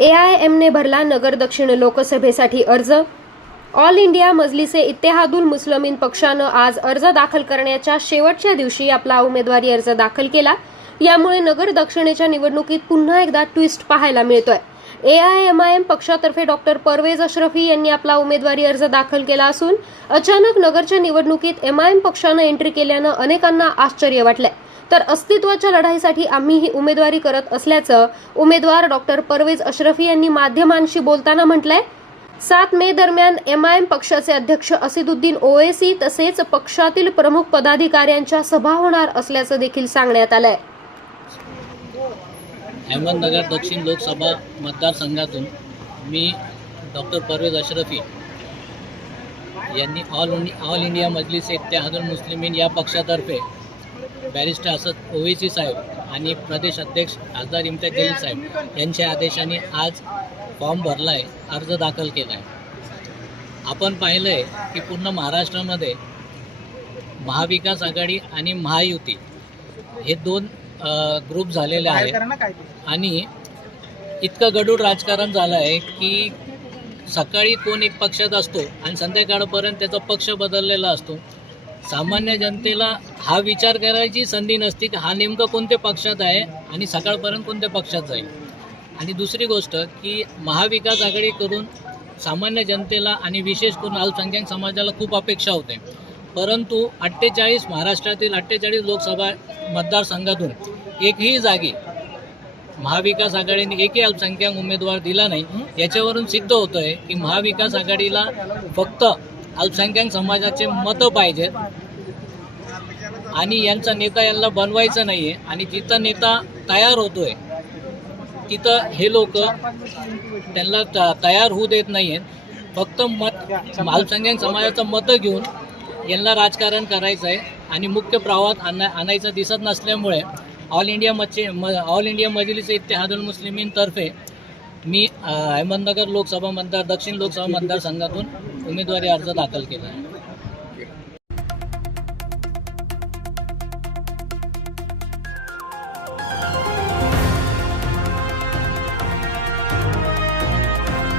ए I एमने भरला नगर दक्षिण लोकसभेसाठी अर्ज. ऑल इंडिया मजलिसे इत्तेहादुल मुस्लिमीन पक्षानं आज अर्ज दाखल करण्याच्या शेवटच्या दिवशी आपला उमेदवारी अर्ज दाखल केला. यामुळे नगर दक्षिणेच्या निवडणुकीत पुन्हा एकदा ट्विस्ट पाहायला मिळतोय. A I M I M पक्षातर्फे डॉक्टर परवेज अशरफी यांनी आपला उमेदवारी अर्ज दाखल केला असून अचानक नगरच्या निवडणुकीत एम आय एम पक्षानं एंट्री केल्यानं अनेकांना आश्चर्य वाटलंय. तर अस्तित्वाच्या लढाईसाठी आम्ही ही उमेदवारी करत असल्याचं उमेदवार डॉक्टर परवेज अशरफी यांनी माध्यमांशी बोलताना म्हटलंय. सात मे दरम्यान एम आय एम पक्षाचे अध्यक्ष असिदुद्दीन ओवेसी तसेच पक्षातील प्रमुख पदाधिकाऱ्यांच्या सभा होणार असल्याचं देखील सांगण्यात आलंय. अहमदनगर दक्षिण लोकसभा मतदारसंघातून मी डॉक्टर परवेज अशरफी यांनी all all India Majlis Ittehadul Muslimeen या पक्षातर्फे बॅरिस्टर असद ओवेसी साहेब आणि प्रदेश अध्यक्ष खासदार इम्तियाज जलील साहेब यांच्या आदेशाने आज फॉर्म भरला आहे अर्ज दाखल केला आहे आपण पाहिलं आहे की पूर्ण महाराष्ट्रामध्ये महाविकास आघाडी आणि महायुती हे दोन ग्रुप झालेले आहेत. आणि इतकं गडूळ राजकारण झालं आहे की सकाळी कोण एक पक्षात असतो आणि संध्याकाळपर्यंत त्याचा पक्ष बदललेला असतो. सामान्य जनतेला हा विचार करायची संधी नसती की हा नेमकं कोणत्या पक्षात आहे आणि सकाळपर्यंत कोणत्या पक्षात जाईल. आणि दुसरी गोष्ट की महाविकास आघाडी करून सामान्य जनतेला आणि विशेष करून अल्पसंख्याक समाजाला खूप अपेक्षा होते. परंतु अठ्ठेचाळीस महाराष्ट्रातील अठ्ठेचाळीस लोकसभा मतदारसंघातून एकही जागी महाविकास आघाडीने एकही अल्पसंख्याक उमेदवार दिला नाही. याच्यावरून सिद्ध होतं आहे की महाविकास आघाडीला फक्त अल्पसंख्याक समाजाचे मतं पाहिजेत. आणि यांचा नेता यांना बनवायचा नाही आहे आणि जिथं नेता तयार होतोय तिथं हे लोक त्यांना तयार होऊ देत नाही आहेत फक्त मत अल्पसंख्याक समाजाचं मतं घेऊन यांना राजकारण करायचं आहे. आणि मुख्य प्रवाहात आणा आणायचं दिसत नसल्यामुळे ऑल इंडिया मच्छी म ऑल इंडिया मजलिस इत्तेहादुल मुस्लिमींतर्फे मी अहमदनगर लोकसभा मतदार दक्षिण लोकसभा मतदारसंघातून उमेदवारी अर्ज दाखल केला आहे.